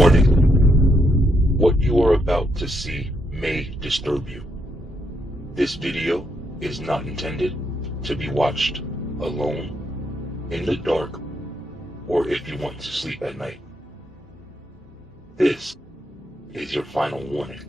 Warning. What you are about to see may disturb you. This video is not intended to be watched alone, in the dark, or if you want to sleep at night. This is your final warning.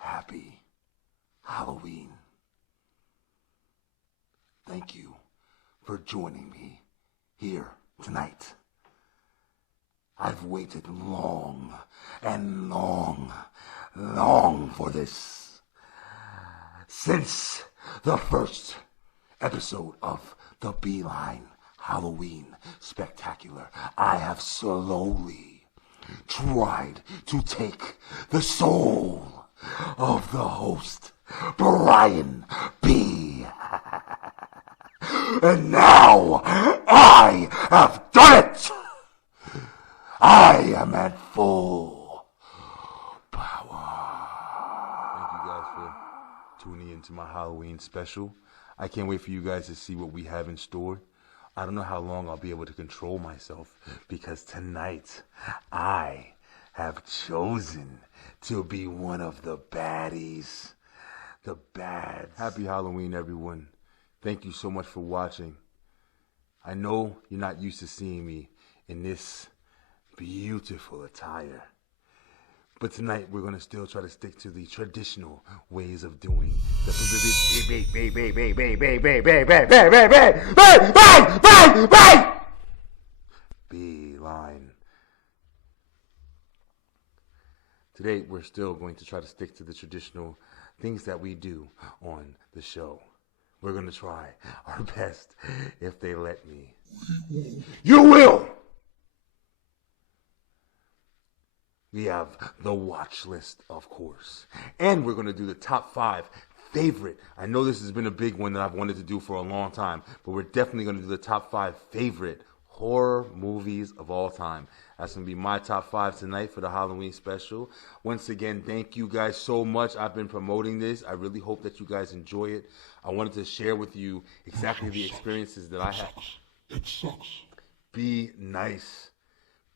Happy Halloween. Thank you for joining me here tonight. I've waited long and long for this. Since the first episode of the Beeline Halloween Spectacular, I have slowly tried to take the soul of the host, Brian B. And now I have done it! I am at full tuning into my Halloween special. I can't wait for you guys to see what we have in store. I don't know how long I'll be able to control myself because tonight I have chosen to be one of the baddies. The bads. Happy Halloween, everyone. Thank you so much for watching. I know you're not used to seeing me in this beautiful attire. But tonight we're going to still try to stick to the traditional ways of doing the beeline. Today we're still going to try to stick to the traditional things that we do on the show. We're going to try our best if they let me. You will! We have the watch list, of course. And we're going to do the top 5 favorite. I know this has been a big one that I've wanted to do for a long time, but we're definitely going to do the top 5 favorite horror movies of all time. That's going to be my top 5 tonight for the Halloween special. Once again, thank you guys so much. I've been promoting this. I really hope that you guys enjoy it. I wanted to share with you exactly the experiences that I had. It sucks. Be nice.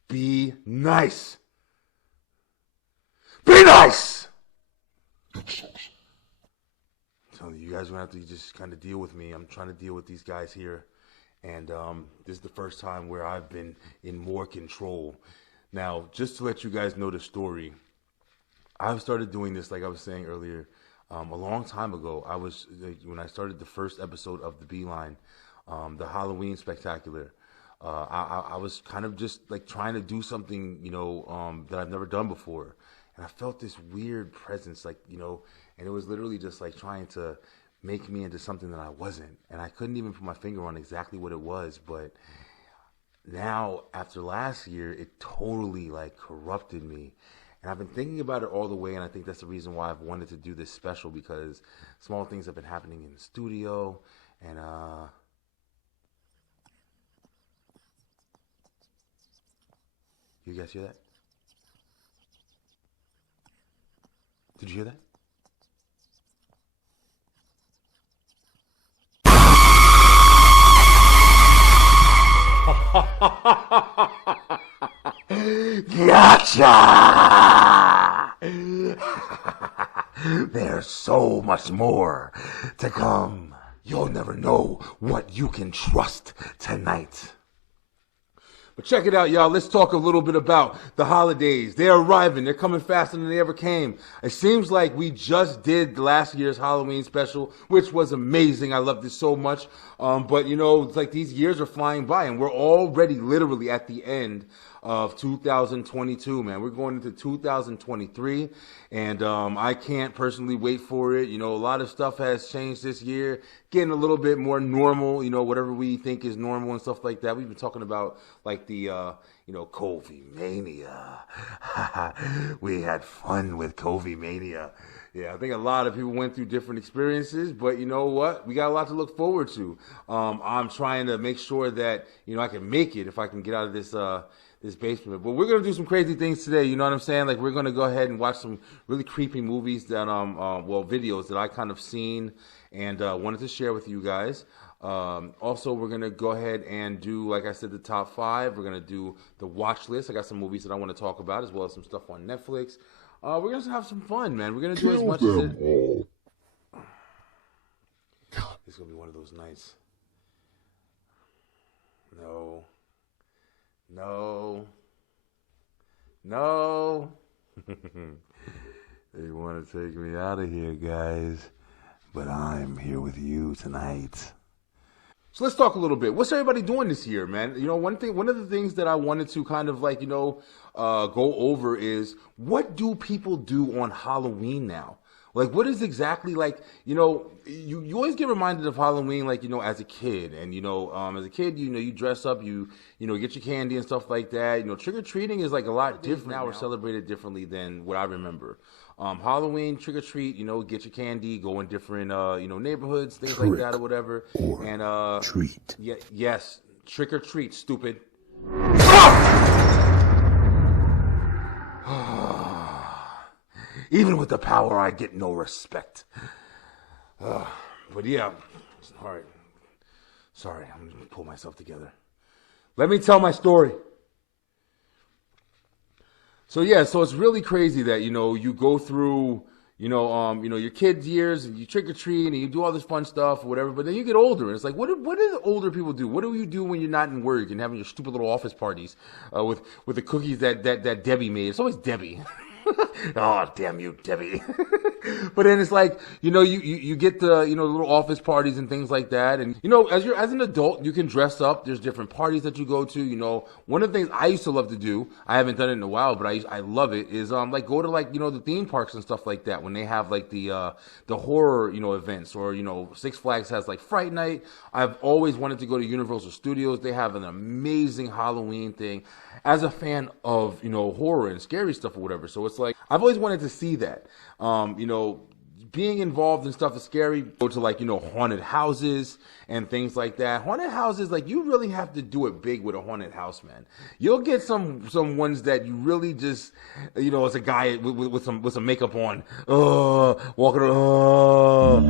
Be nice. Be nice! It sucks. So you guys are going to have to just kind of deal with me. I'm trying to deal with these guys here. And this is the first time where I've been in more control. Now, just to let you guys know the story, I've started doing this, like I was saying earlier, a long time ago. When I started the first episode of The Beeline, the Halloween Spectacular, I was kind of just like trying to do something, that I've never done before. And I felt this weird presence, and it was literally just like trying to make me into something that I wasn't. And I couldn't even put my finger on exactly what it was. But now, after last year, it totally like corrupted me. And I've been thinking about it all the way. And I think that's the reason why I've wanted to do this special, because small things have been happening in the studio. And, you guys hear that? Did you hear that? Gotcha! There's so much more to come. You'll never know what you can trust tonight. But check it out, y'all. Let's talk a little bit about the holidays. They're arriving. They're coming faster than they ever came. It seems like we just did last year's Halloween special, which was amazing. I loved it so much. But, it's like these years are flying by, and we're already literally at the end of 2022, man. We're going into 2023, and I can't personally wait for it. A lot of stuff has changed this year, getting a little bit more normal, whatever we think is normal and stuff like that. We've been talking about like the COVID mania. We had fun with COVID mania. Yeah, I think a lot of people went through different experiences, but you know what? We got a lot to look forward to. I'm trying to make sure that, I can make it if I can get out of this basement. But we're going to do some crazy things today, you know what I'm saying? Like, we're going to go ahead and watch some really creepy movies that, videos that I kind of seen and wanted to share with you guys. Also, we're going to go ahead and do, like I said, the top 5. We're going to do the watch list. I got some movies that I want to talk about, as well as some stuff on Netflix. We're going to have some fun, man. We're going to do as much as it... It's going to be one of those nights. No. They want to take me out of here, guys. But I'm here with you tonight. So let's talk a little bit. What's everybody doing this year, man? One of the things that I wanted to kind of go over is, what do people do on Halloween now? Like, what is exactly you always get reminded of Halloween, as a kid. And, as a kid, you dress up, you get your candy and stuff like that. Trick-or-treating is like a lot different now, or celebrated differently than what I remember. Halloween, trick-or-treat, get your candy, go in different, neighborhoods, things like that or whatever. And, treat. Yes, trick-or-treat, stupid. Even with the power, I get no respect. But yeah, all right. Sorry, I'm gonna pull myself together. Let me tell my story. So yeah, so it's really crazy that you go through your kids' years and you trick or treat and you do all this fun stuff or whatever. But then you get older and it's like, what do the older people do? What do you do when you're not in work and having your stupid little office parties with the cookies that Debbie made? It's always Debbie. Oh, damn you, Debbie. But then it's like, you get the, little office parties and things like that. And, as an adult, you can dress up. There's different parties that you go to. One of the things I used to love to do, I haven't done it in a while, but I love it, is like go to like, the theme parks and stuff like that when they have like the horror, events, or, Six Flags has like Fright Night. I've always wanted to go to Universal Studios. They have an amazing Halloween thing. As a fan of, horror and scary stuff or whatever. So it's like, I've always wanted to see that. Being involved in stuff that's scary, go to like, haunted houses and things like that. Haunted houses, like, you really have to do it big with a haunted house, man. You'll get some ones that you really just, as a guy with some makeup on, walking around,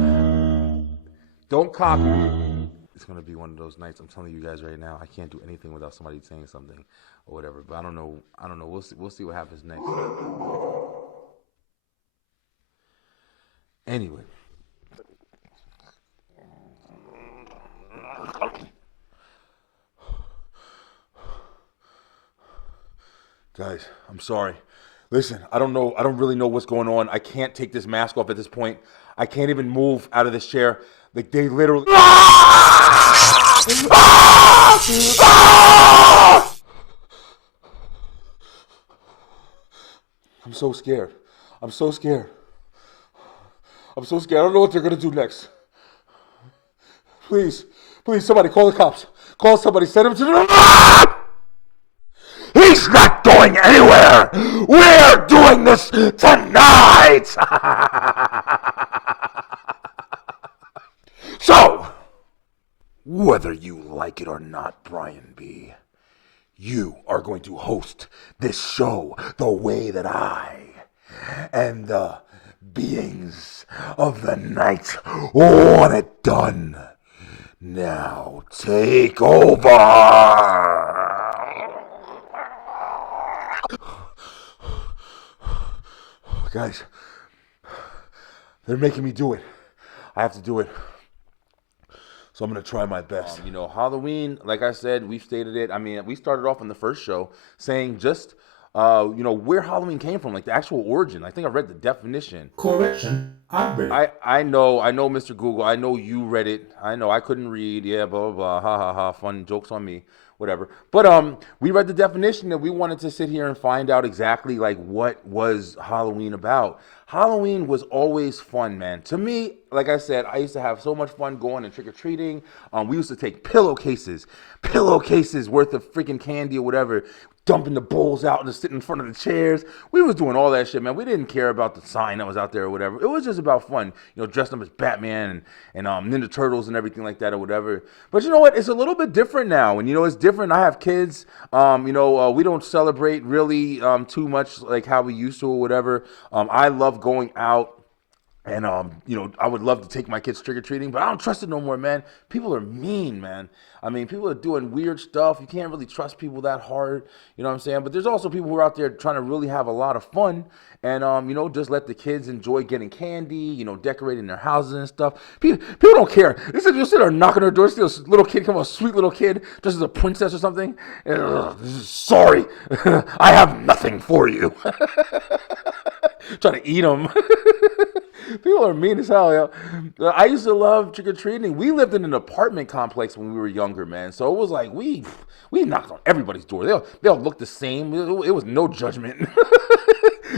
don't copy. It's going to be one of those nights, I'm telling you guys right now, I can't do anything without somebody saying something or whatever, but I don't know, we'll see what happens next. Anyway. Guys, I'm sorry. Listen, I don't really know what's going on. I can't take this mask off at this point. I can't even move out of this chair. Like, they literally... I'm so scared. I'm so scared. I don't know what they're going to do next. Please, somebody call the cops. Call somebody, send him to the... He's not going anywhere. We're doing this tonight. So, whether you like it or not, Brian B., you are going to host this show the way that I and the beings of the night want it done. Now take over. Guys, they're making me do it. I have to do it. So I'm going to try my best. Halloween, like I said, we've stated it. I mean, we started off on the first show saying just, where Halloween came from, like the actual origin. I think I read the definition. Correction. I know, Mr. Google. I know you read it. I know I couldn't read. Yeah, blah, blah, blah. Ha, ha, ha. Fun jokes on me. Whatever. But we read the definition and we wanted to sit here and find out exactly like what was Halloween about. Halloween was always fun, man. To me, like I said, I used to have so much fun going and trick-or-treating. We used to take pillowcases worth of freaking candy or whatever, dumping the bowls out and just sitting in front of the chairs. We was doing all that shit, man. We didn't care about the sign that was out there or whatever. It was just about fun, dressing up as Batman and Ninja Turtles and everything like that or whatever. But you know what? It's a little bit different now. And, it's different. I have kids. We don't celebrate really too much like how we used to or whatever. I love going out. And, I would love to take my kids trick-or-treating, but I don't trust it no more, man. People are mean, man. I mean, people are doing weird stuff. You can't really trust people that hard, you know what I'm saying? But there's also people who are out there trying to really have a lot of fun and, just let the kids enjoy getting candy, decorating their houses and stuff. People don't care. You'll sit there knocking on their door, see a little kid come, a sweet little kid, just as a princess or something. And, sorry, I have nothing for you. Trying to eat them. People are mean as hell, yo. I used to love trick-or-treating. We lived in an apartment complex when we were younger, man. So it was like we knocked on everybody's door. They all looked the same. It was no judgment.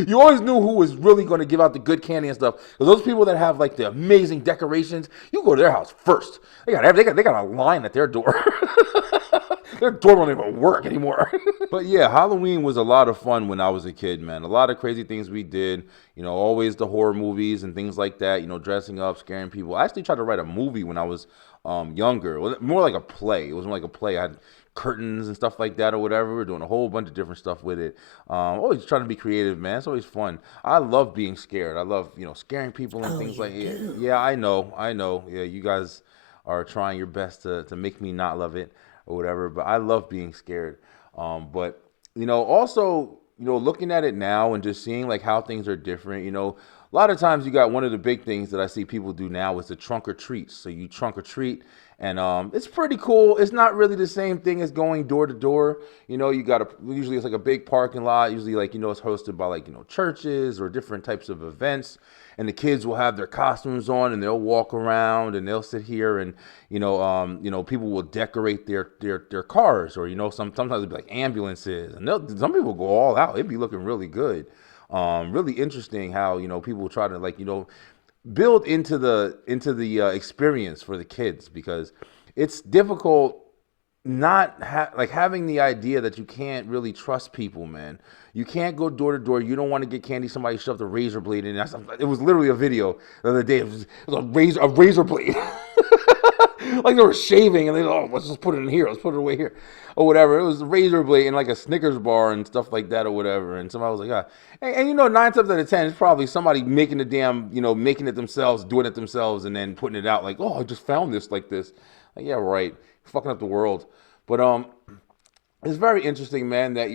You always knew who was really going to give out the good candy and stuff. Those people that have like the amazing decorations, you go to their house first. They got a line at their door. Their door don't even work anymore. But yeah, Halloween was a lot of fun when I was a kid, man. A lot of crazy things we did. Always the horror movies and things like that. Dressing up, scaring people. I actually tried to write a movie when I was younger. More like a play. It was more like a play. I had curtains and stuff like that or whatever. We're doing a whole bunch of different stuff with it. Always trying to be creative, man. It's always fun. I love being scared. I love, scaring people and things like that. Yeah, I know. Yeah, you guys are trying your best to make me not love it or whatever, but I love being scared. But also, looking at it now and just seeing like how things are different, a lot of times you got one of the big things that I see people do now is the trunk or treats. So you trunk or treat, and it's pretty cool. It's not really the same thing as going door to door. You got usually it's like a big parking lot. Usually like it's hosted by like churches or different types of events, and the kids will have their costumes on and they'll walk around and they'll sit here and people will decorate their cars, or sometimes it'll be like ambulances, and some people go all out. It'd be looking really good. Really interesting how people try to like build into the experience for the kids, because it's difficult not having the idea that you can't really trust people, man. You can't go door to door. You don't want to get candy. Somebody shoved a razor blade in. It was literally a video the other day. It was a razor blade. Like they were shaving and let's just put it in here. Let's put it away here. Or whatever. It was a razor blade in like a Snickers bar and stuff like that or whatever. And somebody was like, ah. And 9 times out of 10, it's probably somebody making the damn, making it themselves, doing it themselves, and then putting it out like, oh, I just found this like this. Like, yeah, right. Fucking up the world. But it's very interesting, man, that,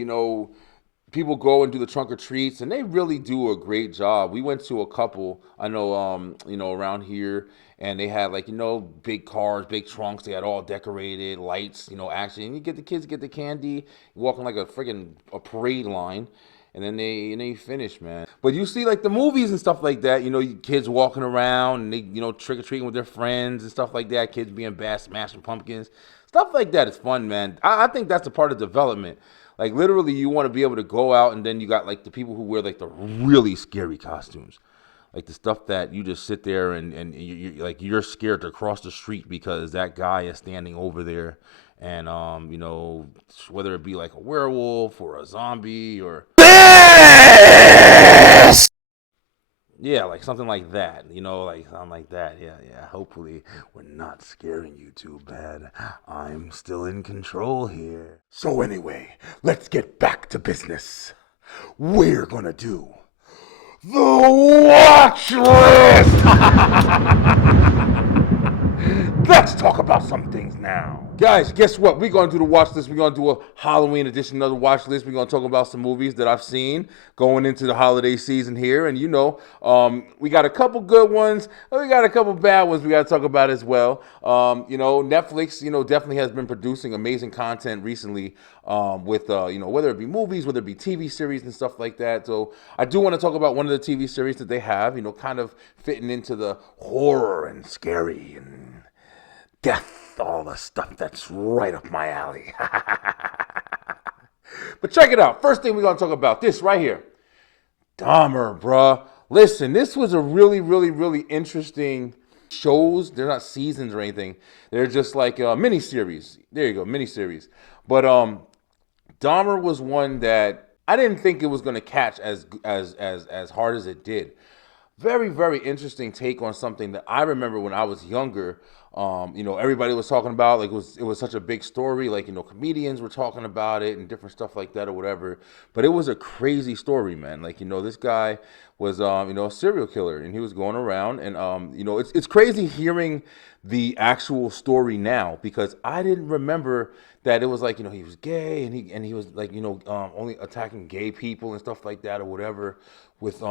people go and do the trunk or treats, and they really do a great job. We went to a couple, I know, around here, and they had like, big cars, big trunks. They had all decorated lights, action. And the kids get the candy, walking like a parade line, and then they finish, man. But you see like the movies and stuff like that, kids walking around and they, trick or treating with their friends and stuff like that. Kids being bad, smashing pumpkins, stuff like that. It's fun, man. I think that's a part of development. Like literally, you want to be able to go out, and then you got like the people who wear like the really scary costumes, like the stuff that you just sit there and you're scared to cross the street because that guy is standing over there, and whether it be like a werewolf or a zombie or yeah, like something like that, like something like that. Yeah. Hopefully, we're not scaring you too bad. I'm still in control here. So anyway, let's get back to business. We're gonna do the watch list. Let's talk about some things now. Guys, guess what? We're going to do the watch list. We're going to do a Halloween edition of the watch list. We're going to talk about some movies that I've seen going into the holiday season here. And, we got a couple good ones. We got a couple bad ones we got to talk about as well. Netflix, definitely has been producing amazing content recently with, whether it be movies, whether it be TV series and stuff like that. So I do want to talk about one of the TV series that they have, kind of fitting into the horror and scary and death, all the stuff that's right up my alley. But check it out. First thing we're going to talk about, this right here. Dahmer, bruh. Listen, this was a really, really, really interesting shows. They're not seasons or anything. They're just like a mini-series. There you go, mini-series. But Dahmer was one that I didn't think it was going to catch as hard as it did. Very, very interesting take on something that I remember when I was younger. Everybody was talking about, like, it was such a big story, like, comedians were talking about it and different stuff like that or whatever, but it was a crazy story, man. Like, this guy was, a serial killer, and he was going around, and, it's crazy hearing the actual story now, because I didn't remember that it was like, he was gay, and he was like, only attacking gay people and stuff like that or whatever with,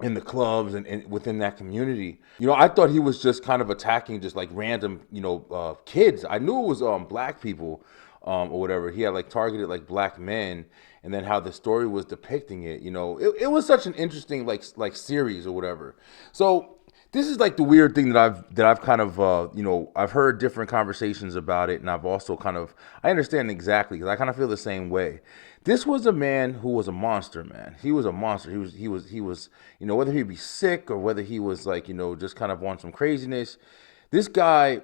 in the clubs and within that community. I thought he was just kind of attacking just like random, kids. I knew it was black people or whatever. He had like targeted like black men, and then how the story was depicting it, it was such an interesting like series or whatever. So this is like the weird thing that I've kind of I've heard different conversations about it, and I've also I understand exactly, because I kind of feel the same way. This was a man who was a monster, man. He was a monster. He was whether he be sick or whether he was like, just kind of on some craziness. This guy,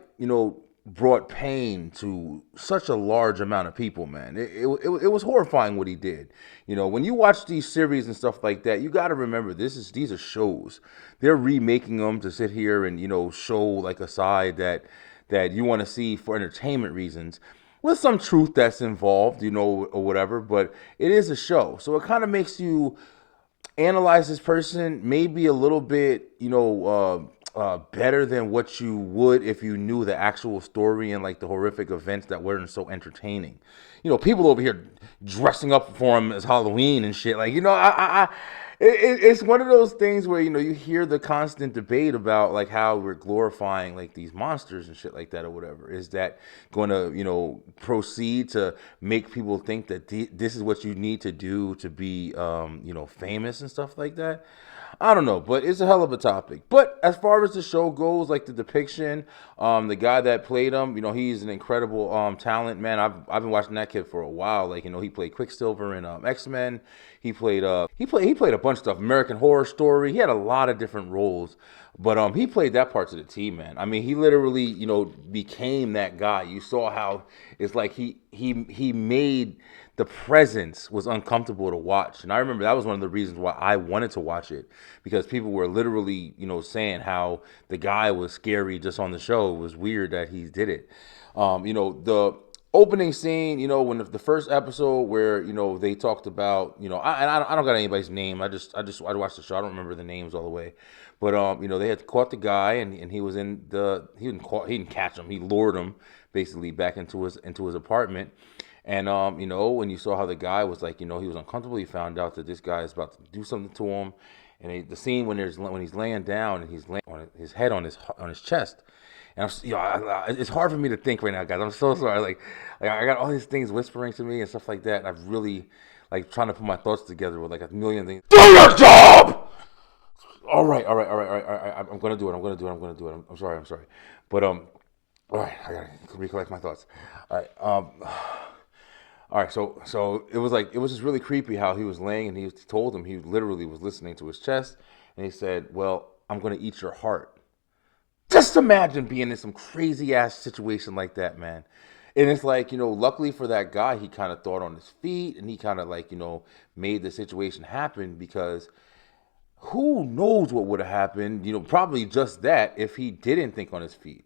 brought pain to such a large amount of people, man. It was horrifying what he did. When you watch these series and stuff like that, you got to remember these are shows. They're remaking them to sit here and, show like a side that you want to see for entertainment reasons. with some truth that's involved, you know, or whatever. But it is a show, so it kind of makes you analyze this person maybe a little bit, you know, better than what you would if you knew the actual story and like the horrific events that weren't so entertaining. You know, people over here dressing up for him as Halloween and shit. Like, you know, it's one of those things where, you know, you hear the constant debate about like how we're glorifying like these monsters and shit like that or whatever. Is that going to, you know, proceed to make people think that this is what you need to do to be, you know, famous and stuff like that? I don't know, but it's a hell of a topic. But as far as the show goes, like the depiction, the guy that played him, you know, he's an incredible talent, man. I've been watching that kid for a while. Like, you know, he played Quicksilver in X-Men. He played a bunch of stuff. American Horror Story. He had a lot of different roles, but he played that part to the T, man. I mean, he literally, you know, became that guy. You saw how it's like he made the presence was uncomfortable to watch. And I remember that was one of the reasons why I wanted to watch it, because people were literally, you know, saying how the guy was scary just on the show. It was weird that he did it. You know, the opening scene, you know, when the first episode where, you know, they talked about, you know, I don't got anybody's name. I watched the show. I don't remember the names all the way. But, you know, they had caught the guy and he was in he didn't catch him. He lured him basically back into his apartment. And, you know, when you saw how the guy was like, you know, he was uncomfortable, he found out that this guy is about to do something to him. And the scene when he's laying down and he's laying on his head on his chest. And you know, it's hard for me to think right now, guys. I'm so sorry. Like I got all these things whispering to me and stuff like that. And I've really like trying to put my thoughts together with like a million things. Do your job! All right. I'm gonna do it. I'm sorry. But all right, I gotta recollect my thoughts. All right. All right, so it was just really creepy how he was laying, and he told him he literally was listening to his chest, and he said, "Well, I'm gonna eat your heart." Just imagine being in some crazy ass situation like that, man. And it's like, you know, luckily for that guy, he kind of thought on his feet, and he kind of like, you know, made the situation happen, because who knows what would have happened? You know, probably just that if he didn't think on his feet.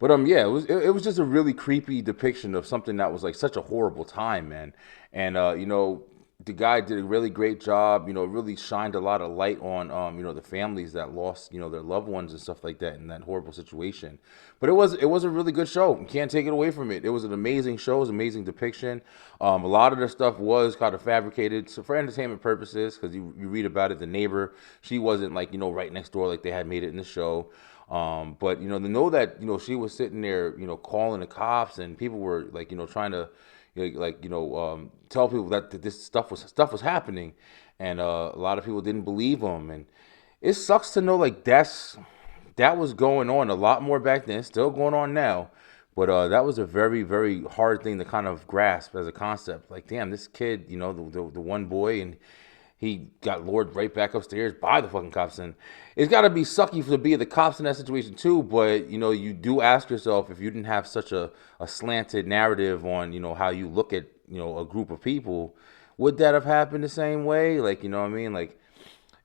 But yeah, it was just a really creepy depiction of something that was like such a horrible time, man. And you know, the guy did a really great job. You know, really shined a lot of light on you know, the families that lost, you know, their loved ones and stuff like that in that horrible situation. But it was a really good show. You can't take it away from it. It was an amazing show. It was an amazing depiction. A lot of the stuff was kind of fabricated, so for entertainment purposes, because you read about it. The neighbor, she wasn't like, you know, right next door like they had made it in the show. But, you know, to know that, you know, she was sitting there, you know, calling the cops, and people were like, you know, trying to tell people that this stuff was happening. And a lot of people didn't believe them. And it sucks to know like that was going on a lot more back then. It's still going on now. But that was a very, very hard thing to kind of grasp as a concept. Like, damn, this kid, you know, the one boy, and he got lured right back upstairs by the fucking cops. And it's got to be sucky to be the cops in that situation too. But, you know, you do ask yourself, if you didn't have such a slanted narrative on, you know, how you look at, you know, a group of people, would that have happened the same way? Like, you know what I mean? Like,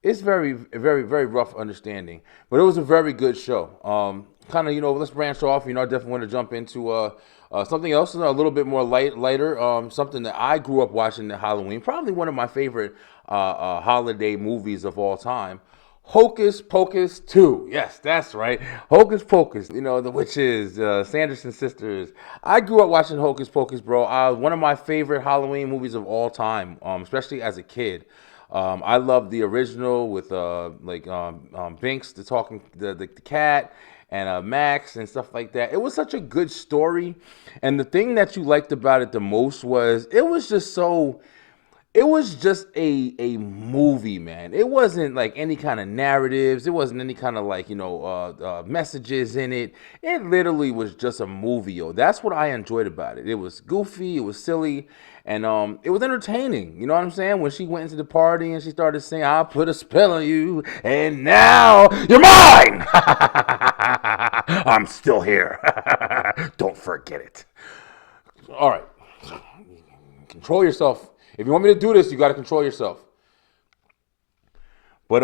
it's very, very, very rough understanding. But it was a very good show. Kind of, you know, let's branch off. You know, I definitely want to jump into something else, a little bit more lighter. Something that I grew up watching at Halloween. Probably one of my favorite holiday movies of all time. Hocus Pocus 2. Yes, that's right. Hocus Pocus, you know, the witches, Sanderson sisters. I grew up watching Hocus Pocus, bro. One of my favorite Halloween movies of all time, especially as a kid. I love the original with Binks, the cat, and Max and stuff like that. It was such a good story, and the thing that you liked about it the most was it was just a movie, man. It wasn't like any kind of narratives. It wasn't any kind of like, you know, messages in it. It literally was just a movie, yo. That's what I enjoyed about it. It was goofy, it was silly, and it was entertaining. You know what I'm saying? When she went into the party and she started singing, "I'll put a spell on you, and now you're mine." I'm still here. Don't forget it. All right. Control yourself. If you want me to do this, you got to control yourself. But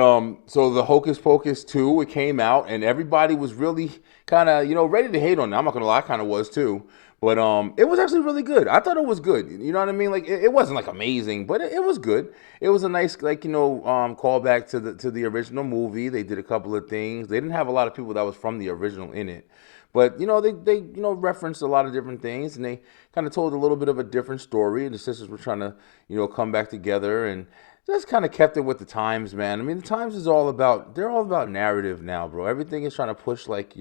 so the Hocus Pocus 2, it came out, and everybody was really kind of, you know, ready to hate on it. I'm not gonna lie, I kind of was too. But it was actually really good. I thought it was good. You know what I mean? Like it wasn't like amazing, but it was good. It was a nice like callback to the original movie. They did a couple of things. They didn't have a lot of people that was from the original in it, but they referenced a lot of different things, and they kind of told a little bit of a different story. And the sisters were trying to come back together and just kind of kept it with the times, man. I mean, the times is they're all about narrative now, bro. Everything is trying to push like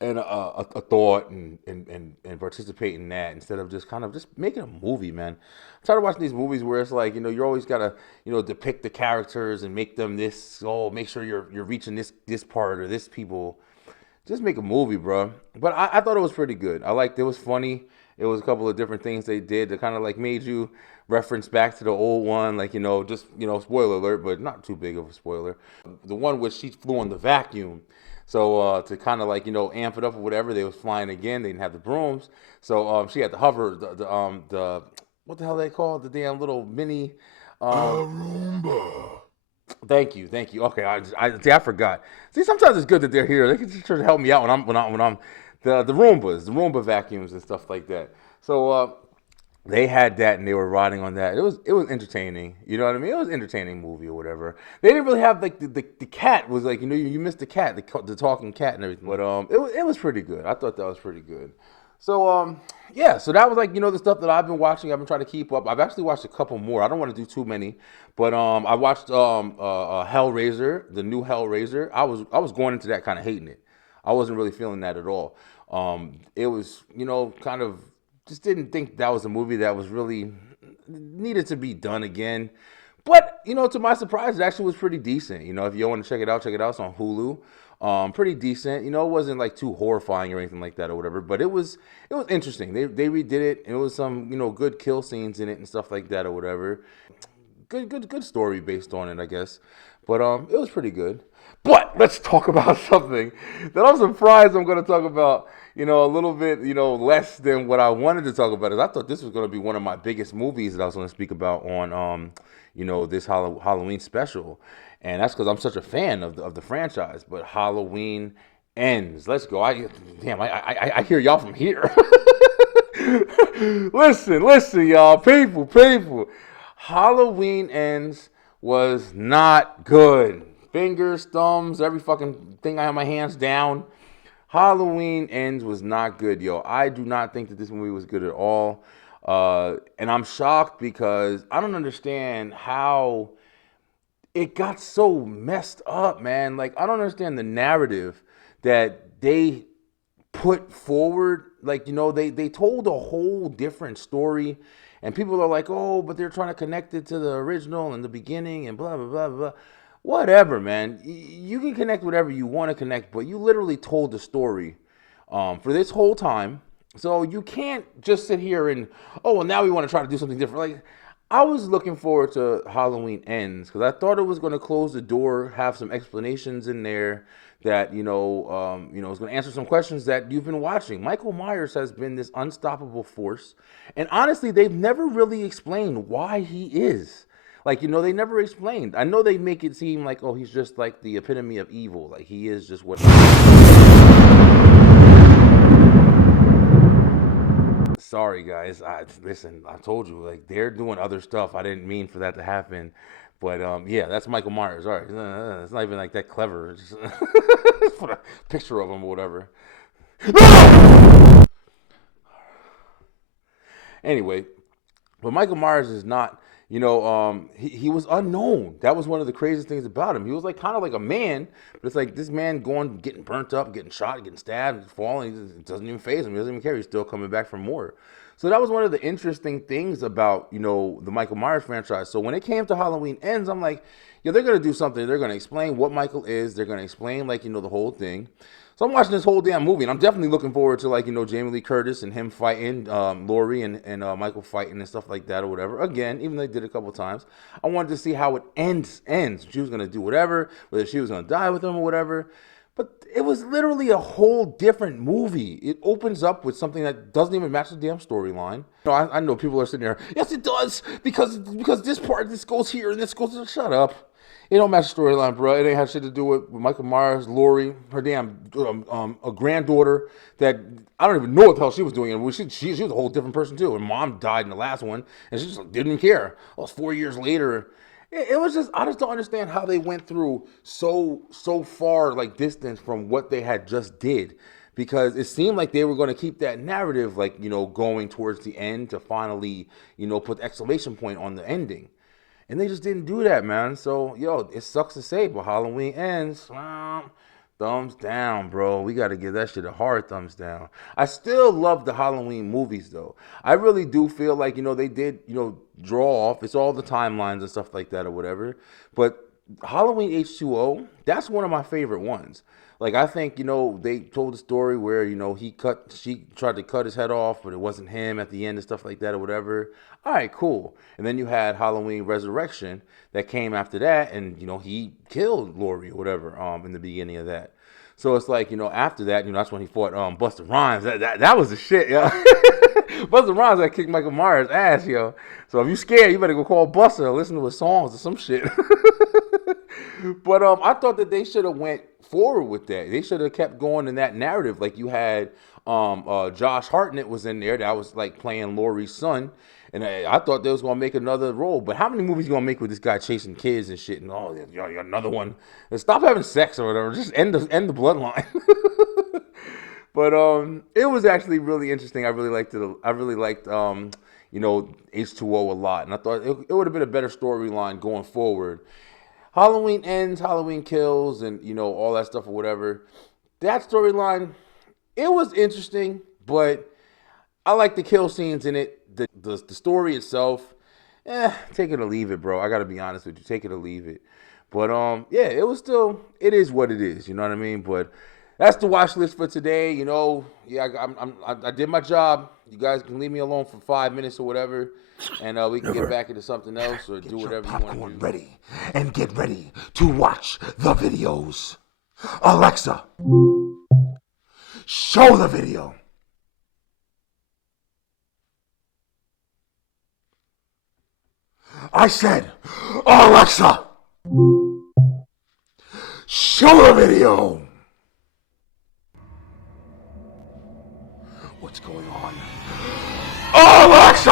a thought and participate in that instead of just kind of just making a movie, man. I'm tired of watching these movies where it's like you're always gotta depict the characters and make them this. Oh, make sure you're reaching this part or this people. Just make a movie, bro. But I thought it was pretty good. I liked it. It was funny. It was a couple of different things they did that kind of like made you reference back to the old one, like just spoiler alert, but not too big of a spoiler. The one where she flew on the vacuum. So to kind of like amp it up or whatever, they was flying again. They didn't have the brooms, so she had to hover the what the hell they call the damn little mini Roomba. Thank you. Okay, I forgot. See, sometimes it's good that they're here. They can just try to help me out when I'm the Roomba vacuums and stuff like that. So they had that and they were riding on that. It was entertaining. You know what I mean? It was an entertaining movie or whatever. They didn't really have like the cat was like you missed the cat, the talking cat and everything. But it was pretty good. I thought that was pretty good. So yeah, so that was like the stuff that I've been watching. I've been trying to keep up. I've actually watched a couple more. I don't want to do too many, but I watched Hellraiser, the new Hellraiser. I was going into that kind of hating it. I wasn't really feeling that at all. It was kind of just didn't think that was a movie that was really needed to be done again. But to my surprise, it actually was pretty decent. If you want to check it out, It's on Hulu. Pretty decent. It wasn't like too horrifying or anything like that or whatever, but it was interesting. They redid it, and it was some good kill scenes in it and stuff like that or whatever. Good story based on it, I guess. But it was pretty good. But let's talk about something that I'm surprised I'm going to talk about. A little bit less than what I wanted to talk about. Is I thought this was going to be one of my biggest movies that I was going to speak about on this Halloween special. And that's because I'm such a fan of the franchise. But Halloween Ends. Let's go. I hear y'all from here. listen, y'all. People. Halloween Ends was not good. Fingers, thumbs, every fucking thing I have my hands down. Halloween Ends was not good, yo. I do not think that this movie was good at all. And I'm shocked because I don't understand how it got so messed up, man. Like, I don't understand the narrative that they put forward. Like, they told a whole different story. And people are like, oh, but they're trying to connect it to the original and the beginning and blah, blah, blah, blah. Whatever, man. You can connect whatever you want to connect, but you literally told the story for this whole time. So you can't just sit here and, oh, well, now we want to try to do something different. Like, I was looking forward to Halloween Ends because I thought it was going to close the door, have some explanations in there that, was going to answer some questions that you've been watching. Michael Myers has been this unstoppable force. And honestly, they've never really explained why he is. Like, they never explained. I know they make it seem like, oh, he's just like the epitome of evil. Like, he is just what... Sorry, guys. Listen, I told you, like, they're doing other stuff. I didn't mean for that to happen. But, yeah, that's Michael Myers. All right. It's not even, like, that clever. Just put a picture of him or whatever. Anyway, but Michael Myers is not... he was unknown. That was one of the craziest things about him. He was like kind of like a man, but it's like this man getting burnt up, getting shot, getting stabbed, falling. It doesn't even faze him. He doesn't even care. He's still coming back for more. So that was one of the interesting things about, the Michael Myers franchise. So when it came to Halloween Ends, I'm like, yeah, they're going to do something. They're going to explain what Michael is. They're going to explain like, the whole thing. So I'm watching this whole damn movie, and I'm definitely looking forward to, like, Jamie Lee Curtis and him fighting, Laurie and Michael fighting and stuff like that or whatever. Again, even though they did it a couple times, I wanted to see how it ends. She was going to do whatever, whether she was going to die with him or whatever. But it was literally a whole different movie. It opens up with something that doesn't even match the damn storyline. I know people are sitting there, yes, it does, because this goes here and this goes... Shut up. It don't match the storyline, bro. It ain't have shit to do with Michael Myers, Laurie, her damn a granddaughter that I don't even know what the hell she was doing. And she was a whole different person too. Her mom died in the last one, and she just didn't care. Well, it was 4 years later. It was just I just don't understand how they went through so far like distance from what they had just did. Because it seemed like they were going to keep that narrative, like, going towards the end to finally, put the exclamation point on the ending. And they just didn't do that, man. So, it sucks to say, but Halloween ends. Thumbs down, bro. We got to give that shit a hard thumbs down. I still love the Halloween movies, though. I really do feel like, they did, draw off. It's all the timelines and stuff like that or whatever. But Halloween H2O, that's one of my favorite ones. Like, I think, they told the story where, she tried to cut his head off, but it wasn't him at the end and stuff like that or whatever. All right, cool. And then you had Halloween Resurrection that came after that, and, he killed Laurie or whatever in the beginning of that. So it's like, after that, that's when he fought Busta Rhymes. That was the shit, yo. Busta Rhymes that kicked Michael Myers' ass, yo. So if you scared, you better go call Busta or listen to his songs or some shit. But I thought that they should have went forward with that. They should have kept going in that narrative. Like you had Josh Hartnett was in there that was like playing Laurie's son. And I thought they was gonna make another role, but how many movies you gonna make with this guy chasing kids and shit? And you got another one. And stop having sex or whatever. Just end the bloodline. But it was actually really interesting. I really liked it. I really liked H2O a lot, and I thought it would have been a better storyline going forward. Halloween ends, Halloween kills, and all that stuff or whatever. That storyline, it was interesting, but I like the kill scenes in it. The story itself, take it or leave it, bro. I gotta be honest with you, take it or leave it. But it was still, it is what it is. You know what I mean? But that's the watch list for today. I did my job. You guys can leave me alone for 5 minutes or whatever, and we can get back into something else or do whatever you want to do. Ready and get ready to watch the videos. Alexa, show the video. I said, Alexa, show the video. What's going on? Alexa!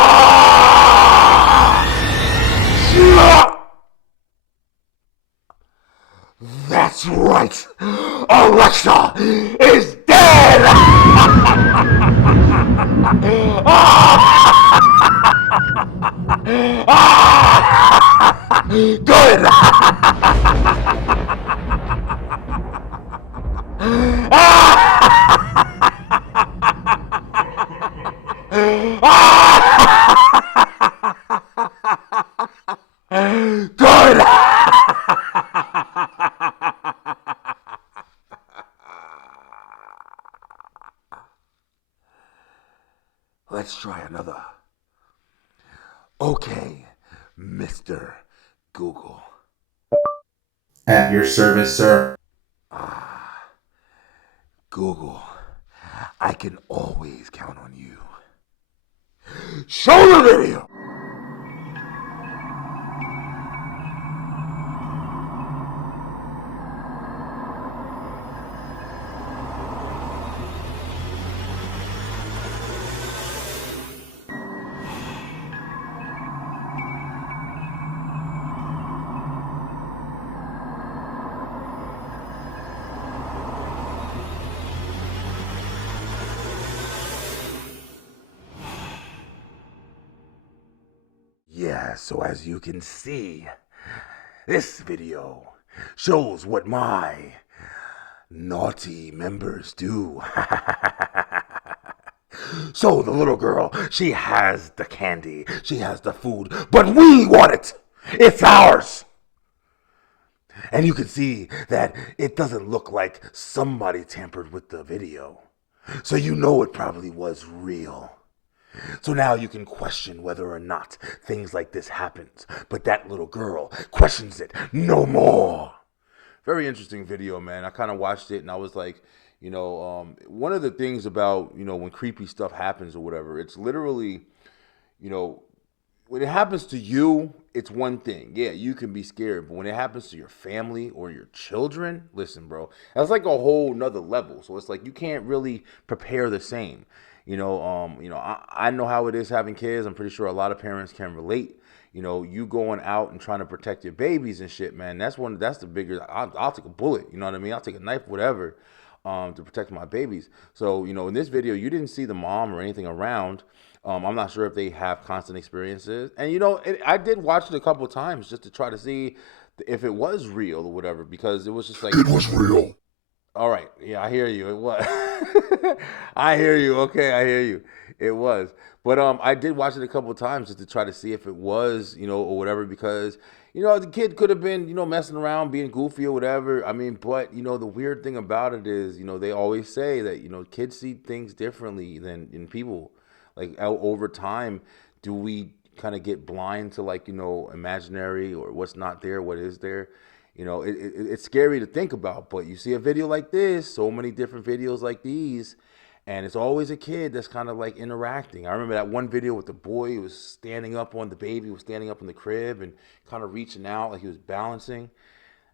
That's right. Alexa is dead. Good. Good. Let's try another. Okay, Mr. Google. At your service, sir. Google, I can always count on you. Show the video! Yeah, so as you can see, this video shows what my naughty members do. So the little girl, she has the candy, she has the food, but we want it! It's ours! And you can see that it doesn't look like somebody tampered with the video. So you know it probably was real. So now you can question whether or not things like this happens. But that little girl questions it no more. Very interesting video, man. I kind of watched it and I was like, one of the things about, when creepy stuff happens or whatever, it's literally, when it happens to you, it's one thing. Yeah, you can be scared, but when it happens to your family or your children, listen, bro, that's like a whole nother level. So it's like you can't really prepare the same. I know how it is having kids. I'm pretty sure a lot of parents can relate. You going out and trying to protect your babies and shit, man. That's the bigger. I'll take a bullet. You know what I mean? I'll take a knife, whatever, to protect my babies. So in this video, you didn't see the mom or anything around. I'm not sure if they have constant experiences. And, I did watch it a couple of times just to try to see if it was real or whatever, because it was just like... It was real. All right. Yeah, I hear you. It was. I hear you. Okay, I hear you. It was. But I did watch it a couple of times just to try to see if it was, or whatever, because, the kid could have been, messing around, being goofy or whatever. I mean, but, the weird thing about it is, they always say that, kids see things differently than people. Like over time, do we kind of get blind to imaginary or what's not there, what is there? It's scary to think about, but you see a video like this, so many different videos like these, and it's always a kid that's kind of like interacting. I remember that one video with the boy who was standing up on the baby, was standing up in the crib and kind of reaching out like he was balancing.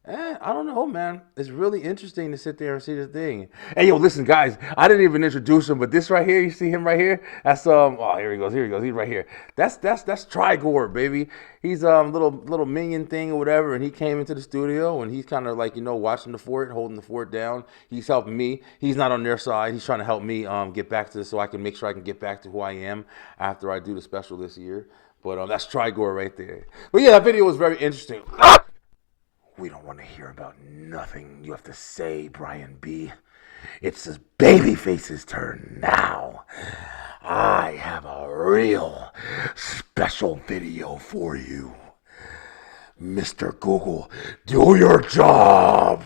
I don't know, man. It's really interesting to sit there and see this thing. Hey, yo, listen, guys. I didn't even introduce him, but this right here, you see him right here? That's Oh, here he goes. Here he goes. He's right here. That's Trigor, baby. He's little minion thing or whatever, and he came into the studio and he's kind of like watching the fort, holding the fort down. He's helping me. He's not on their side. He's trying to help me get back to this so I can make sure I can get back to who I am after I do the special this year. But that's Trigor right there. But yeah, that video was very interesting. We don't want to hear about nothing you have to say, Brian B. It's this babyface's turn now. I have a real special video for you. Mr. Google, do your job.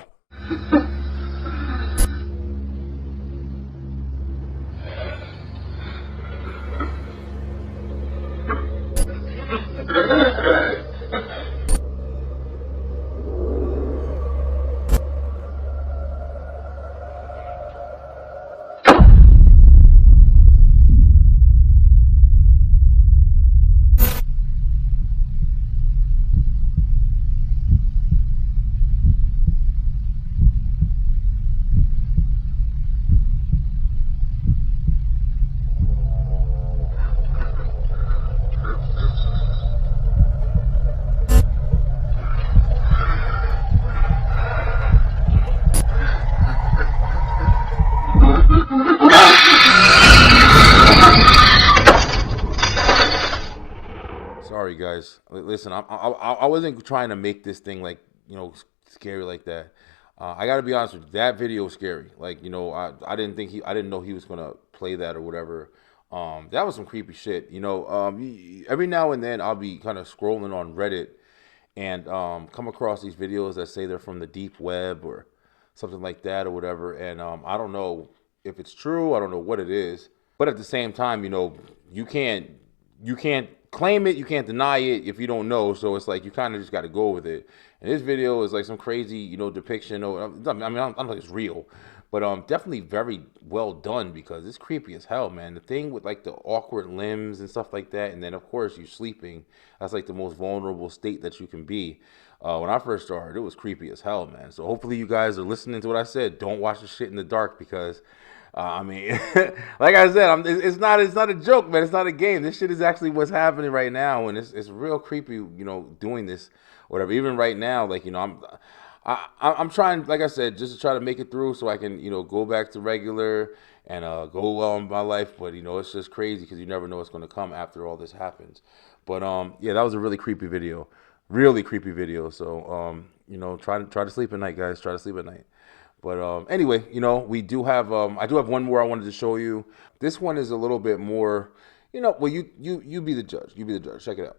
Sorry, guys. Listen, I wasn't trying to make this thing scary like that. I gotta be honest with you. That video was scary. I didn't know he was gonna play that or whatever. That was some creepy shit. Every now and then I'll be kind of scrolling on Reddit and come across these videos that say they're from the deep web or something like that or whatever. And I don't know if it's true. I don't know what it is. But at the same time, you can't claim it, you can't deny it if you don't know. So it's like you kind of just got to go with it. And this video is like some crazy, depiction. I don't know if it's real, but definitely very well done because it's creepy as hell, man. The thing with the awkward limbs and stuff like that, and then of course you sleeping. That's like the most vulnerable state that you can be. When I first started, it was creepy as hell, man. So hopefully you guys are listening to what I said. Don't watch the shit in the dark because. Like I said, it's not a joke, man. It's not a game. This shit is actually what's happening right now, and it's real creepy, doing this, whatever. Even right now, I'm trying, like I said, just to try to make it through so I can, go back to regular and go on my life. But it's just crazy because you never know what's going to come after all this happens. But yeah, that was a really creepy video, So try to sleep at night, guys. Try to sleep at night. But anyway, we do have I do have one more I wanted to show you. This one is a little bit more, well, you be the judge. You be the judge. Check it out.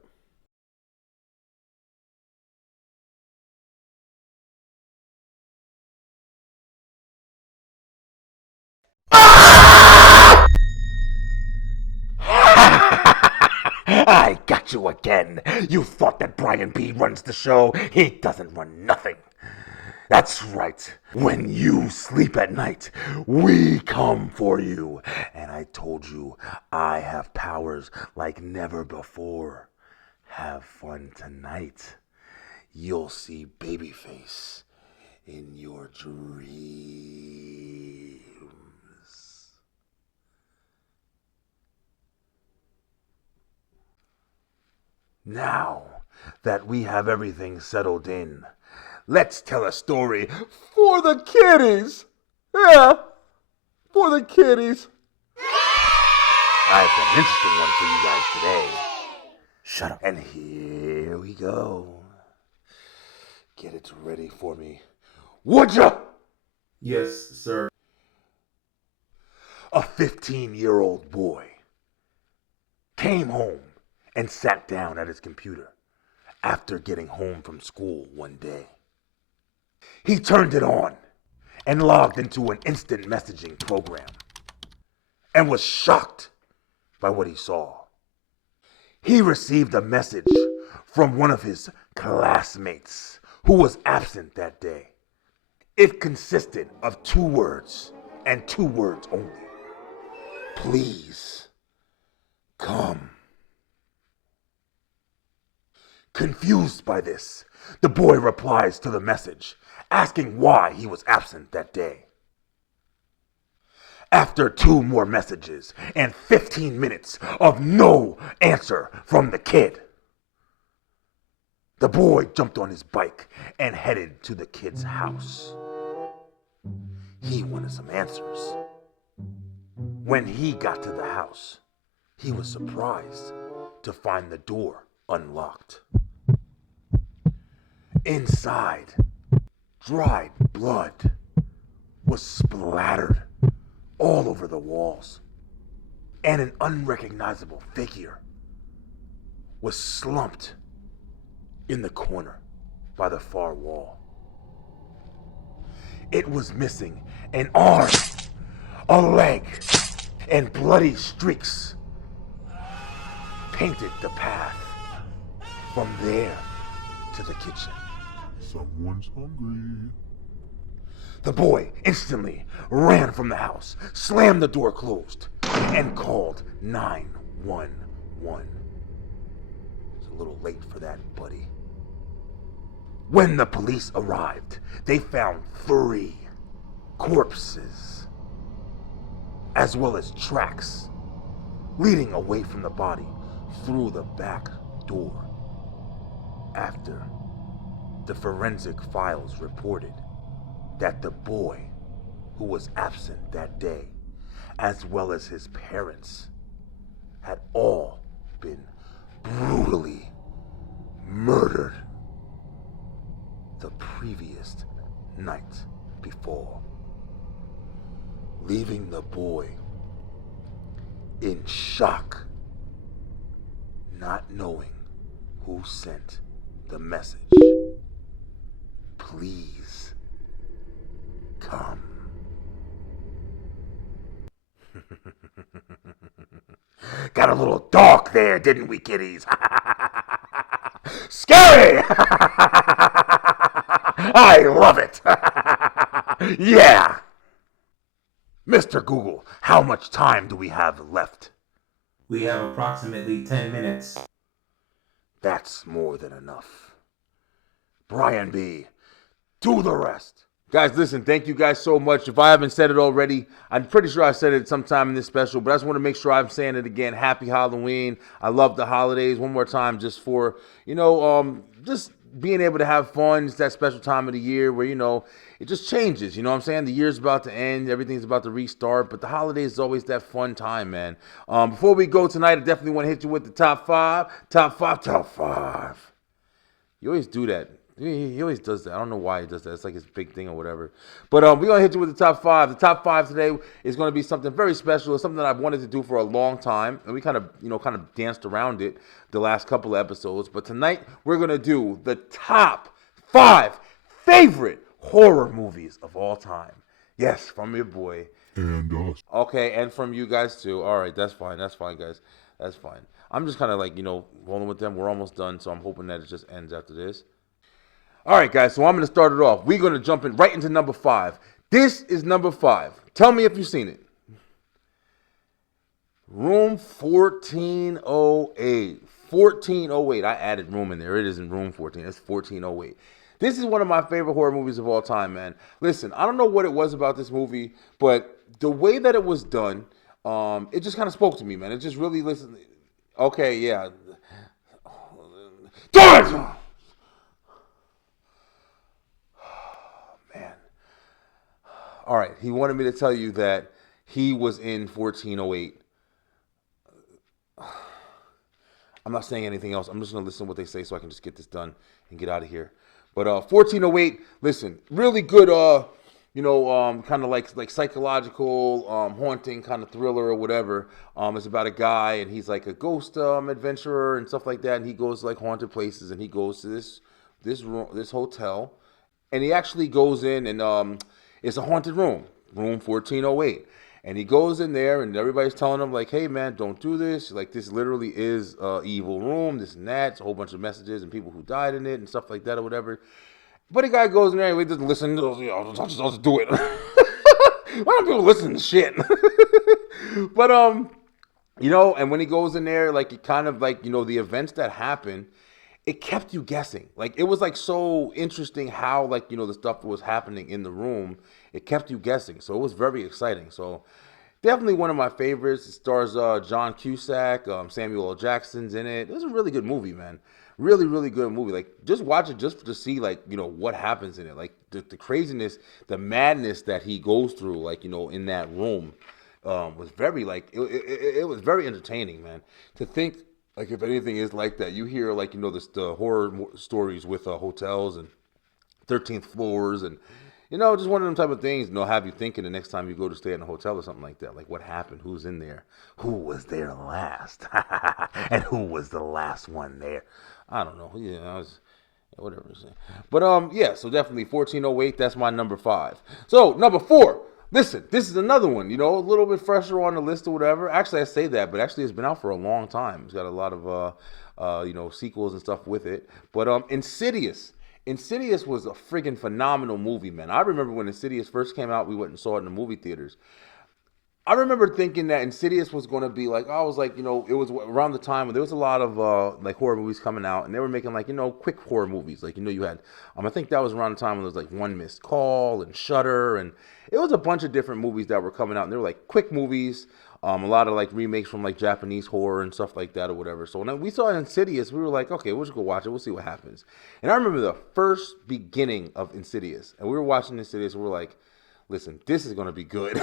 I got you again. You thought that Brian B runs the show. He doesn't run nothing. That's right. When you sleep at night, we come for you. And I told you I have powers like never before. have fun tonight. You'll see Babyface in your dreams. Now that we have everything settled in, let's tell a story for the kiddies. Yeah, for the kiddies. I have an interesting one for you guys today. Shut up. And here we go. Get it ready for me, would ya? Yes, sir. A 15-year-old boy came home and sat down at his computer after getting home from school one day. He turned it on and logged into an instant messaging program and was shocked by what he saw. He received a message from one of his classmates who was absent that day. It consisted of 2 words and 2 words only. Please come. Confused by this, the boy replies to the message, asking why he was absent that day. After 2 more messages and 15 minutes of no answer from the kid, the boy jumped on his bike and headed to the kid's house. He wanted some answers. When he got to the house, he was surprised to find the door unlocked. Inside, dried blood was splattered all over the walls, and an unrecognizable figure was slumped in the corner by the far wall. It was missing an arm, a leg, and bloody streaks painted the path from there to the kitchen. Someone's hungry. The boy instantly ran from the house, slammed the door closed, and called 911. It's a little late for that, buddy. When the police arrived, they found 3 corpses, as well as tracks leading away from the body through the back door. After the forensic files reported that the boy who was absent that day, as well as his parents, had all been brutally murdered the previous night before, leaving the boy in shock, not knowing who sent the message. Please come. Got a little dark there, didn't we, kiddies? Scary! I love it! Yeah! Mr. Google, how much time do we have left? We have approximately 10 minutes. That's more than enough. Brian B., do the rest. Guys, listen, thank you guys so much. If I haven't said it already, I'm pretty sure I said it sometime in this special, but I just want to make sure I'm saying it again. Happy Halloween. I love the holidays. One more time, just for, just being able to have fun. It's that special time of the year where, it just changes. You know what I'm saying? The year's about to end. Everything's about to restart, but the holidays is always that fun time, man. Before we go tonight, I definitely want to hit you with the top five. Top five. You always do that. He always does that. I don't know why he does that. It's like his big thing or whatever. But we're going to hit you with the top 5. The top 5 today is going to be something very special. It's something that I've wanted to do for a long time. And we kind of danced around it the last couple of episodes. But tonight, we're going to do the top 5 favorite horror movies of all time. Yes, from your boy. And us. Okay, and from you guys too. All right, that's fine. That's fine, guys. That's fine. I'm just kind of rolling with them. We're almost done, so I'm hoping that it just ends after this. All right, guys, so I'm going to start it off. We're going to jump in right into number 5. This is number 5. Tell me if you've seen it. Room 1408. 1408. I added room in there. It isn't room 14. It's 1408. This is one of my favorite horror movies of all time, man. Listen, I don't know what it was about this movie, but the way that it was done, it just kind of spoke to me, man. It just really listened. Okay, yeah. Darn it! Man. All right, he wanted me to tell you that he was in 1408. I'm not saying anything else. I'm just going to listen to what they say so I can just get this done and get out of here. But 1408, listen, really good, kind of like psychological, haunting kind of thriller or whatever. It's about a guy and he's like a ghost adventurer and stuff like that. And he goes like haunted places and he goes to this hotel, and he actually goes in and it's a haunted room 1408. And he goes in there, and everybody's telling him, like, hey, man, don't do this. Like, this literally is an evil room, this and that. It's a whole bunch of messages and people who died in it and stuff like that or whatever. But the guy goes in there, and he doesn't listen. I'll just do it. Why don't people listen to shit? But, and when he goes in there, like, it kind of, like, the events that happen, it kept you guessing. Like, it was, like, so interesting how, like, the stuff that was happening in the room. It kept you guessing, so it was very exciting. So definitely one of my favorites. It stars John Cusack, Samuel L. Jackson's in it. It was a really good movie, man. Really, really good movie. Like, just watch it just to see, like, what happens in it. Like, the craziness, the madness that he goes through, like, in that room was very, like, it was very entertaining, man. To think, like, if anything is like that, you hear, like, the horror stories with hotels and 13th floors and just one of them type of things, have you thinking the next time you go to stay in a hotel or something like that. Like, what happened? Who's in there? Who was there last? And who was the last one there? I don't know. Yeah, whatever. But, yeah, so definitely 1408, that's my number 5. So, number 4. Listen, this is another one, a little bit fresher on the list or whatever. Actually, I say that, but actually it's been out for a long time. It's got a lot of, sequels and stuff with it. But, Insidious. Insidious was a friggin' phenomenal movie, man. I remember when Insidious first came out, we went and saw it in the movie theaters. I remember thinking that Insidious was going to be like, I was like, it was around the time when there was a lot of like horror movies coming out, and they were making like, quick horror movies. Like, you had, I think that was around the time when there was like One Missed Call and Shudder, and it was a bunch of different movies that were coming out, and they were like quick movies. A lot of like remakes from like Japanese horror and stuff like that or whatever. So when we saw Insidious, we were like, okay, we'll just go watch it. We'll see what happens. And I remember the first beginning of Insidious, and we were watching Insidious, and we were like, listen, this is going to be good.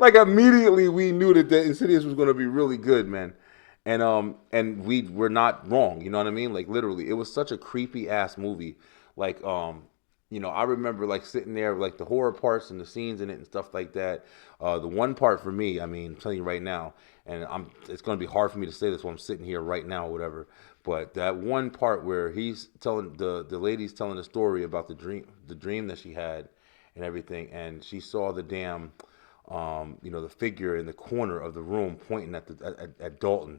Like, immediately we knew that Insidious was going to be really good, man. And we were not wrong, you know what I mean? Like, literally, it was such a creepy ass movie. Like, I remember like sitting there, like the horror parts and the scenes in it and stuff like that. The one part for me, I mean, I'm telling you right now, and it's going to be hard for me to say this while I'm sitting here right now or whatever, but that one part where he's telling, the lady's telling the story about the dream that she had and everything, and she saw the damn, the figure in the corner of the room pointing at Dalton.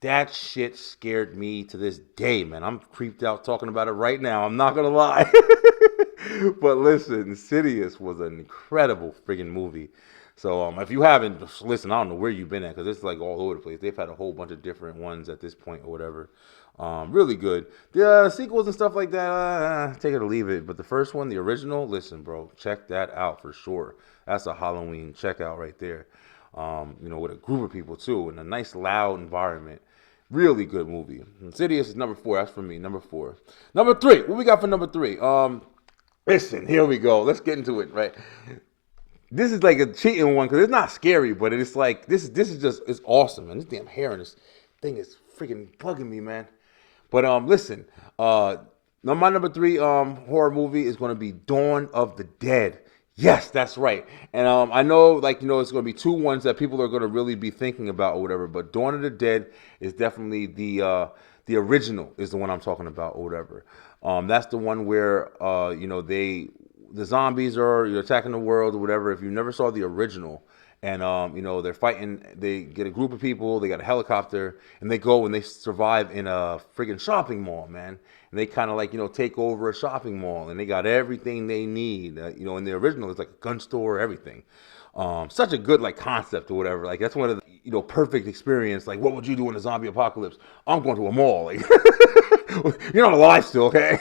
That shit scared me to this day, man. I'm creeped out talking about it right now. I'm not going to lie. But listen, Insidious was an incredible friggin' movie. So if you haven't, listen, I don't know where you've been at, because it's like all over the place. They've had a whole bunch of different ones at this point or whatever. Really good. The sequels and stuff like that, take it or leave it. But the first one, the original, listen, bro, check that out for sure. That's a Halloween checkout right there. With a group of people too, in a nice loud environment. Really good movie. Insidious is number 4. That's for me. Number 4. Number 3. What we got for number 3? Listen, here we go. Let's get into it, right? This is like a cheating one because it's not scary, but it's like this is just, it's awesome, man. This damn hair and this thing is freaking bugging me, man. But listen, my number 3 horror movie is going to be Dawn of the Dead. Yes, that's right. And I know, like, it's going to be 2 ones that people are going to really be thinking about or whatever. But Dawn of the Dead is definitely the original is the one I'm talking about or whatever. That's the one where the zombies are attacking the world or whatever. If you never saw the original, and they're fighting, they get a group of people, they got a helicopter, and they go and they survive in a friggin' shopping mall, man. And they kind of like, take over a shopping mall, and they got everything they need. In the original, it's like a gun store, everything. Such a good like concept or whatever. Like, that's one of the, perfect experience. Like, what would you do in a zombie apocalypse? I'm going to a mall. Like, you're not alive still, okay?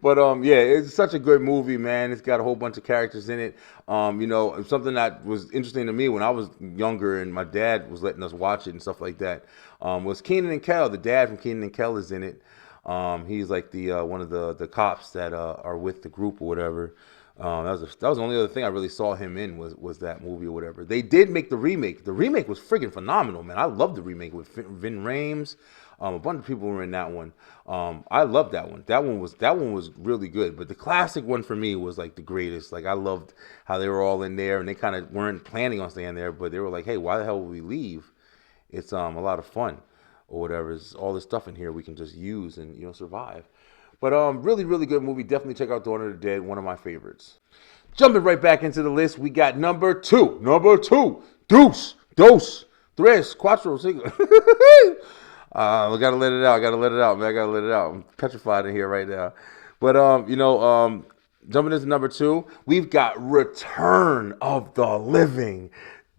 But yeah, it's such a good movie, man. It's got a whole bunch of characters in it. Something that was interesting to me when I was younger and my dad was letting us watch it and stuff like that, was Kenan and Kel. The dad from Kenan and Kel is in it. He's like the one of the cops that are with the group or whatever. That was the only other thing I really saw him in was that movie or whatever. They did make the remake. The remake was friggin' phenomenal, man. I love the remake with Vin Rames. A bunch of people were in that one. I loved that one. That one was really good. But the classic one for me was like the greatest. Like I loved how they were all in there and they kind of weren't planning on staying there, but they were like, hey, why the hell would we leave? It's a lot of fun or whatever. It's all this stuff in here we can just use and survive. But really, really good movie. Definitely check out Dawn of the Dead. One of my favorites. Jumping right back into the list, we got number two. Deuce, dos, tres, cuatro, cinco. I gotta let it out, man. I gotta let it out. I'm petrified in here right now. But jumping into number two, we've got Return of the Living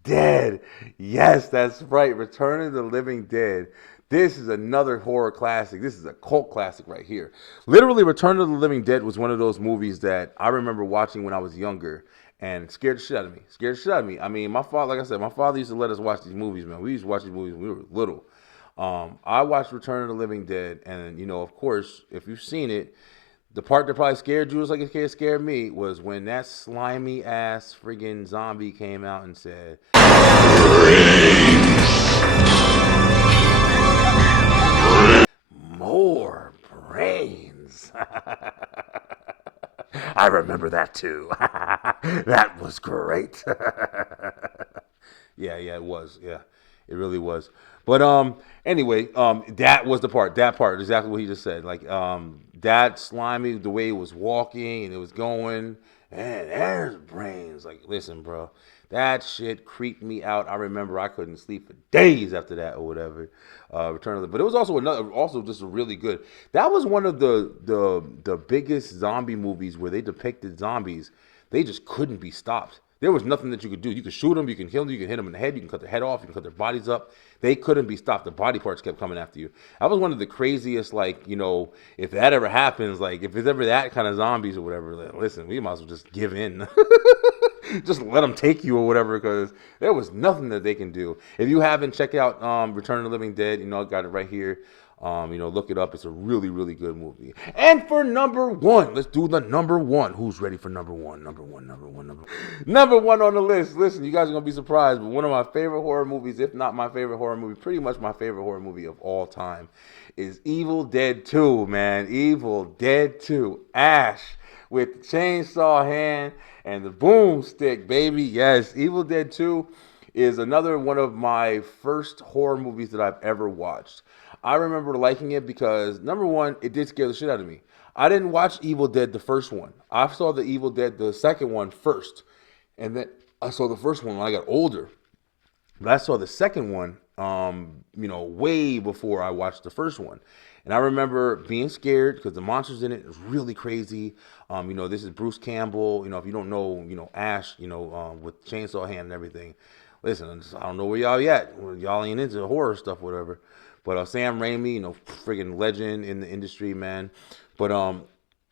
Dead. Yes, that's right. Return of the Living Dead. This is another horror classic. This is a cult classic right here. Literally, Return of the Living Dead was one of those movies that I remember watching when I was younger and scared the shit out of me. I mean, my father, like I said, my father used to let us watch these movies, man. We used to watch these movies when we were little. I watched Return of the Living Dead, and of course, if you've seen it, the part that probably scared you just like it scared me was when that slimy ass friggin' zombie came out and said, "More brains." I remember that too. That was great. Yeah, it was. Yeah, it really was. But anyway, that was the part. That part, exactly what he just said. Like that slimy, the way it was walking and it was going, and there's brains. Like, listen, bro, that shit creeped me out. I remember I couldn't sleep for days after that or whatever. Return of the, but it was also just a really good. That was one of the biggest zombie movies where they depicted zombies. They just couldn't be stopped. There was nothing that you could do. You could shoot them, you can kill them, you can hit them in the head, you can cut their head off, you can cut their bodies up. They couldn't be stopped. The body parts kept coming after you. That was one of the craziest, like, if that ever happens, like, if it's ever that kind of zombies or whatever, like, listen, we might as well just give in. Just let them take you or whatever, because there was nothing that they can do. If you haven't, check out Return of the Living Dead. I got it right here. Look it up. It's a really, really good movie. And for number one, let's do the number one. Who's ready for number one? Number one on the list. Listen, you guys are going to be surprised, but one of my favorite horror movies, if not my favorite horror movie, pretty much my favorite horror movie of all time, is Evil Dead 2, man. Evil Dead 2. Ash with the chainsaw hand and the boomstick, baby. Yes, Evil Dead 2 is another one of my first horror movies that I've ever watched. I remember liking it because, number one, it did scare the shit out of me. I didn't watch Evil Dead, the first one. I saw the Evil Dead, the second one first. And then I saw the first one when I got older. But I saw the second one, way before I watched the first one. And I remember being scared because the monsters in it was really crazy. This is Bruce Campbell. If you don't know, Ash, with chainsaw hand and everything. Listen, I don't know where y'all at. Y'all ain't into horror stuff, whatever. But Sam Raimi, friggin' legend in the industry, man. But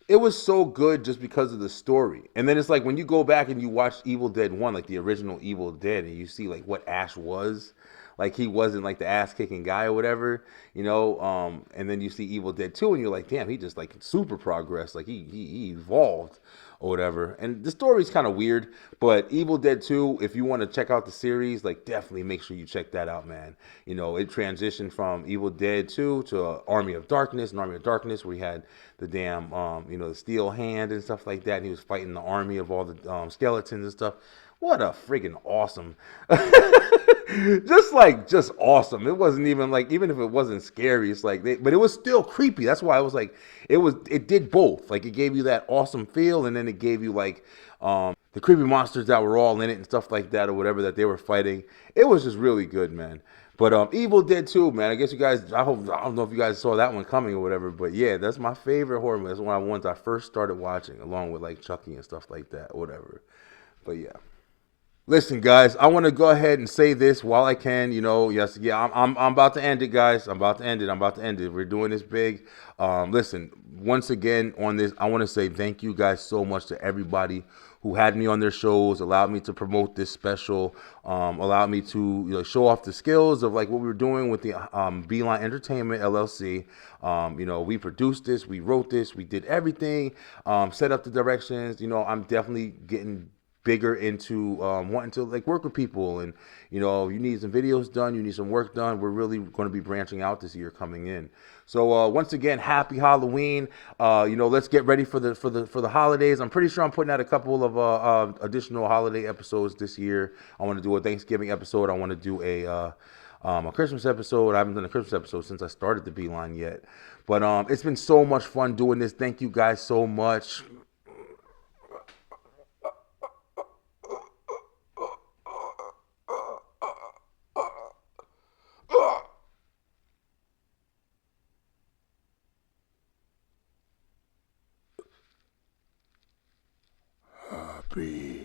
it was so good just because of the story. And then it's like when you go back and you watch Evil Dead 1, like the original Evil Dead, and you see like what Ash was. Like he wasn't like the ass-kicking guy or whatever, and then you see Evil Dead 2 and you're like, damn, he just like super progressed. Like he evolved or whatever. And the story's kind of weird, but Evil Dead 2, if you want to check out the series, like definitely make sure you check that out, man. It transitioned from Evil Dead 2 to Army of Darkness, where he had the damn, the steel hand and stuff like that. And he was fighting the army of all the skeletons and stuff. What a friggin' awesome. just awesome. It wasn't even like, even if it wasn't scary, it's like, but it was still creepy. That's why I was like, it did both. Like it gave you that awesome feel, and then it gave you like the creepy monsters that were all in it and stuff like that or whatever that they were fighting. It was just really good, man. But Evil Dead 2, man, I guess you guys, I don't know if you guys saw that one coming or whatever, but yeah, that's my favorite horror movie. That's one of the ones I first started watching, along with like Chucky and stuff like that or whatever. But yeah. Listen, guys, I want to go ahead and say this while I can. Yes, yeah, I'm about to end it, guys. I'm about to end it. I'm about to end it. We're doing this big. Listen, once again on this, I want to say thank you guys so much to everybody who had me on their shows, allowed me to promote this special, allowed me to show off the skills of like what we were doing with the Beeline Entertainment LLC. We produced this, we wrote this, we did everything, set up the directions. I'm definitely getting bigger into wanting to like work with people, and you need some videos done, you need some work done. We're really going to be branching out this year coming in. So once again, happy Halloween. Let's get ready for the holidays. I'm pretty sure I'm putting out a couple of additional holiday episodes this year. I want to do a Thanksgiving episode. I want to do a Christmas episode. I haven't done a Christmas episode since I started the Beeline yet, but it's been so much fun doing this. Thank you guys so much. Happy